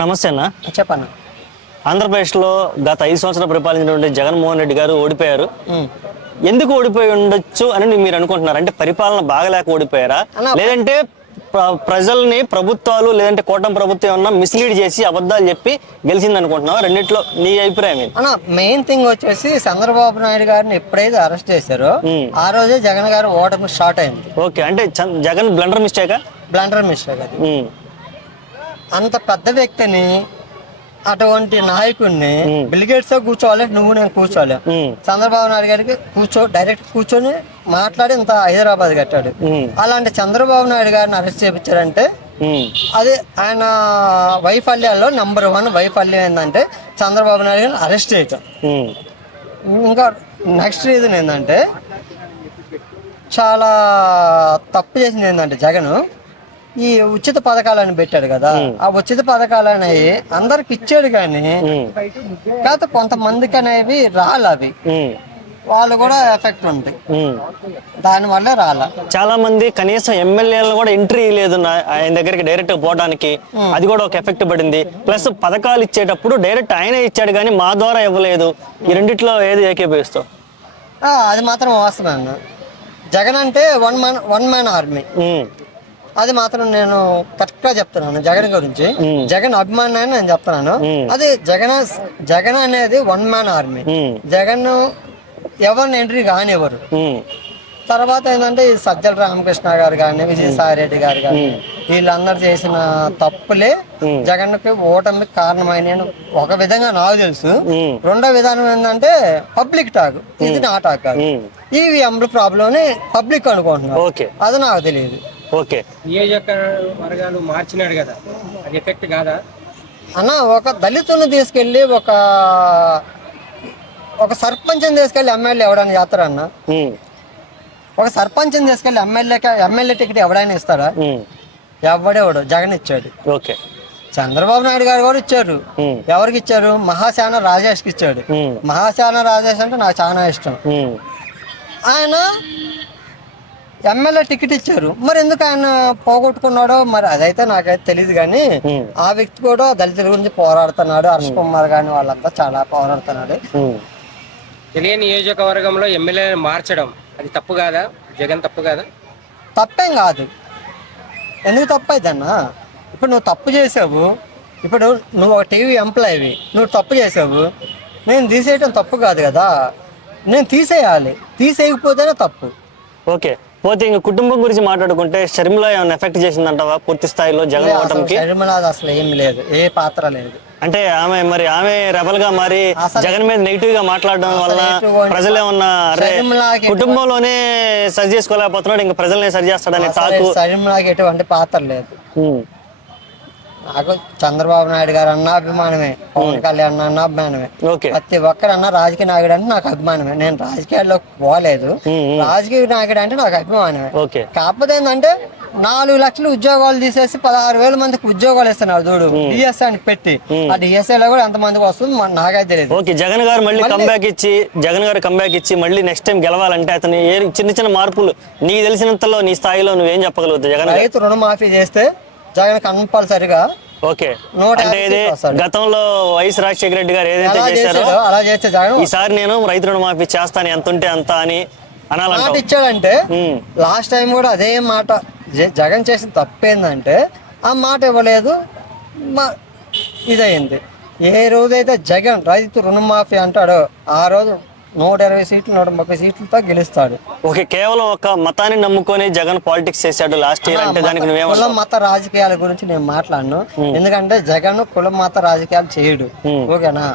నమస్తే అన్న. చెప్పన్న. ఆంధ్రప్రదేశ్లో గత 5 సంవత్సరాలు పరిపాలించినటువంటి జగన్మోహన్ రెడ్డి గారు ఓడిపోయారు. ఎందుకు ఓడిపోయి ఉండొచ్చు అని మీరు అనుకుంటున్నారు? అంటే పరిపాలన బాగలేక ఓడిపోయారా, లేదంటే ప్రజల్ని ప్రభుత్వాలు లేదంటే కూటమి ప్రభుత్వం ఏమన్నా మిస్లీడ్ చేసి అబద్ధాలు చెప్పి గెలిచింది అనుకుంటున్నావా? రెండిట్లో నీ అభిప్రాయం ఏంటి? మెయిన్ థింగ్ వచ్చేసి చంద్రబాబు నాయుడు గారిని ఎప్పుడైతే అరెస్ట్ చేశారో ఆ రోజే జగన్ గారు ఓటమి స్టార్ట్ అయింది. ఓకే, అంటే జగన్ బ్లండర్ మిస్టేక్ అది. అంత పెద్ద వ్యక్తిని, అటువంటి నాయకుడిని బిల్గేట్స్ కూర్చోవాలి, నువ్వు నేను కూర్చోవాలి. చంద్రబాబు నాయుడు గారికి డైరెక్ట్ కూర్చొని మాట్లాడి ఇంత హైదరాబాద్ కట్టాడు. అలాంటి చంద్రబాబు నాయుడు గారిని అరెస్ట్ చేయించారంటే అది ఆయన వైఫల్యాల్లో నెంబర్ 1 వైఫల్యం ఏంటంటే చంద్రబాబు నాయుడు గారిని అరెస్ట్ చేయటం. ఇంకా నెక్స్ట్ రీజన్ ఏంటంటే చాలా తప్పు చేసింది ఏంటంటే జగన్ ఈ ఉచిత పథకాలని పెట్టాడు కదా. ఆ ఉచిత పథకాలని అందరికి ఇచ్చాడు కానీ కాకపోతే కొంతమందికి అనేవి అవి వాళ్ళు కూడా ఎఫెక్ట్ ఉంది, దాని వల్ల చాలా మంది కనీసం ఎమ్మెల్యేలను కూడా ఎంట్రీ లేదు ఆయన దగ్గరికి డైరెక్ట్ పోవడానికి. అది కూడా ఒక ఎఫెక్ట్ పడింది. ప్లస్ పథకాలు ఇచ్చేటప్పుడు డైరెక్ట్ ఆయన ఇచ్చాడు కానీ మా ద్వారా ఇవ్వలేదు. ఈ రెండిట్లో ఏది ఏకీభవిస్తావు? అది మాత్రం వాస్తవం. జగన్ అంటే వన్ మ్యాన్ ఆర్మీ, అది మాత్రం నేను కరెక్ట్ గా చెప్తున్నాను. జగన్ గురించి, జగన్ అభిమాని అని నేను చెప్తున్నాను. అది జగన్ అనేది 1 మ్యాన్ ఆర్మీ. జగన్ ఎవరిని ఎంట్రీ కానివ్వరు. తర్వాత ఏంటంటే ఈ సజ్జల రామకృష్ణ గారు కానీ, విజయసాయి రెడ్డి గారు కానీ, వీళ్ళందరూ చేసిన తప్పులే జగన్ కి ఓటమికి కారణమైన ఒక విధంగా నాకు తెలుసు. రెండో విధానం ఏంటంటే పబ్లిక్ టాక్, ఇది నా టాక్ కాదు. ఈవీఎంల ప్రాబ్లం పబ్లిక్ అనుకుంటున్నారు, అది నాకు తెలియదు. ఓకే, నియోజకవర్గాలు మార్చినాడు కదా, అది ఎఫెక్ట్ కాదా అన్న? ఒక దళితుని తీసుకెళ్లి ఒక సర్పంచ్ని తీసుకెళ్లి ఎమ్మెల్యే ఎవడైనా చేస్తారన్న? ఒక సర్పంచ్ని తీసుకెళ్లి ఎమ్మెల్యే టికెట్ ఎవడైనా ఇస్తాడా? ఎవడేవాడు? జగన్ ఇచ్చాడు. ఓకే, చంద్రబాబు నాయుడు గారు కూడా ఇచ్చారు. ఎవరికి ఇచ్చారు? మహాసేన రాజేష్కి ఇచ్చాడు. మహాసేన రాజేష్ అంటే నాకు చాలా ఇష్టం. ఆయన ఎమ్మెల్యే టికెట్ ఇచ్చారు, మరి ఎందుకు ఆయన పోగొట్టుకున్నాడో మరి అదైతే నాకైతే తెలియదు. కానీ ఆ వ్యక్తి కూడా దళితుల గురించి పోరాడుతున్నాడు. హర్ష్ కుమార్ గాని వాళ్ళంతా చాలా పోరాడుతున్నాడు. తెలియని నియోజకవర్గంలో ఎమ్మెల్యే మార్చడం అది తప్పు కాదా? జగన్ తప్పు కాదా? తప్పేం కాదు. ఎందుకు తప్పు అయిద్దన్నా? ఇప్పుడు నువ్వు తప్పు చేసావు, ఇప్పుడు నువ్వు ఒక టీవీ ఎంప్లాయీవి, నువ్వు తప్పు చేసావు, నేను తీసేయటం తప్పు కాదు కదా. నేను తీసేయాలి, తీసేయకపోతేనే తప్పు. ఓకే, పోతే ఇంక కుటుంబం గురించి మాట్లాడుకుంటే షర్మిల ఏమైనా ఎఫెక్ట్ చేసిందంటావా పూర్తి స్థాయిలో జగన్ ఓటమికి? షర్మిల అసలు ఏం లేదు, ఏ పాత్ర లేదు. అంటే ఆమె రెబల్ గా మారి జగన్ మీద నెగిటివ్ గా మాట్లాడడం వల్ల ప్రజలు ఏమన్నా కుటుంబంలోనే సరి చేసుకోలేకపోతున్నాడు, ఇంకా ప్రజలనే సరి చేస్తాడని టాకు. షర్మిలకి ఎటువంటి పాత్ర లేదు. నాకు చంద్రబాబు నాయుడు గారు అన్న అభిమానమే, పవన్ కళ్యాణ్ అన్న అభిమానమే, ప్రతి ఒక్కరన్నా రాజకీయ నాయకుడు అంటే నాకు అభిమానమే. నేను రాజకీయాల్లోకి పోలేదు, రాజకీయ నాయకుడు అంటే నాకు అభిమానమే. కాకపోతే ఏంటంటే 4 లక్షల ఉద్యోగాలు తీసేసి 16,000 మందికి ఉద్యోగాలు ఇస్తున్నారు చూడు, డిఎస్ఐ అని పెట్టి. ఆ డిఎస్ఐ లో కూడా ఎంత మందికి వస్తుంది నాకైతే తెలియదు. ఓకే, జగన్ గారు మళ్ళీ కంబ్యాక్ ఇచ్చి మళ్ళీ నెక్స్ట్ టైం గెలవాలంటే అతను చిన్న మార్పులు నీకు తెలిసినంతలో నీ స్థాయిలో నువ్వేం చెప్పగలుగుతావు? జగన్ రైతు రుణమాఫీ చేస్తే జగన్ కంపల్సరిగా గతంలో వైఎస్ రాజశేఖర రెడ్డి గారు ఏదైతే చేశారో అలా చేస్తే జగన్ ఈసారి నేను రైతు రుణమాఫీ చేస్తాను, ఎంత ఉంటే అంత అని మాట ఇచ్చాడంటే లాస్ట్ టైం కూడా అదే మాట. జగన్ చేసిన తప్పేందంటే ఆ మాట ఇవ్వలేదు, ఇదయింది. ఏ రోజైతే జగన్ రైతు రుణమాఫీ అంటాడో ఆ రోజు 120 సీట్లు 130 సీట్లతో గెలుస్తాడు. ఓకే, కేవలం ఒక మతాన్ని నమ్ముకొని జగన్ పాలిటిక్స్ చేశాడు లాస్ట్ ఇయర్ అంటే దానికి కుల మత రాజకీయాల గురించి నేను మాట్లాడను. ఎందుకంటే జగన్ కుల మత రాజకీయాలు చేయడు. ఓకేనా?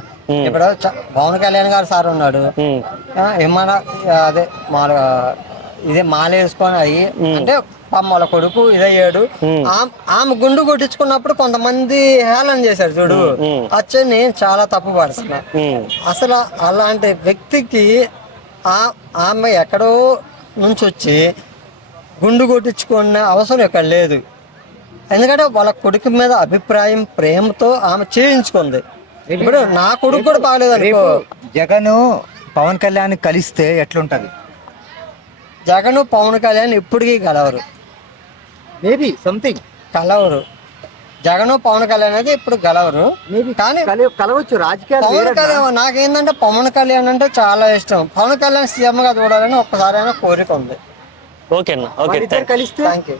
ఇప్పుడు పవన్ కళ్యాణ్ గారు సార్ ఉన్నాడు, ఏమన్నా అదే ఇదే మాల వేసుకొని అయ్యి అంటే వాళ్ళ కొడుకు ఇదయ్యాడు. ఆమె గుండు కొట్టించుకున్నప్పుడు కొంతమంది హేళన చేశారు చూడు, వచ్చి నేను చాలా తప్పు పడుతున్నా. అసలు అలాంటి వ్యక్తికి ఆమె ఎక్కడో నుంచి వచ్చి గుండు కొట్టించుకునే అవసరం ఇక్కడ లేదు. ఎందుకంటే వాళ్ళ కొడుకు మీద అభిప్రాయం ప్రేమతో ఆమె చేయించుకుంది. ఇప్పుడు నా కొడుకు కూడా బాగలేదు. జగన్ పవన్ కళ్యాణ్ కలిస్తే ఎట్లుంటది? జగన్ పవన్ కళ్యాణ్ ఇప్పటికీ కలవరు, మేబీ సంథింగ్ కలవరు. జగన్ పవన్ కళ్యాణ్ అయితే ఇప్పుడు గెలవరు. కానీ కలవచ్చు రాజకీయాలు పవన్ కళ్యాణ్ నాకేంటంటే పవన్ కళ్యాణ్ అంటే చాలా ఇష్టం. పవన్ కళ్యాణ్ సీఎం గా చూడాలని ఒక్కసారి అయినా కోరిక ఉంది. ఓకే అన్న, ఓకే, కలిస్తే థ్యాంక్ యూ.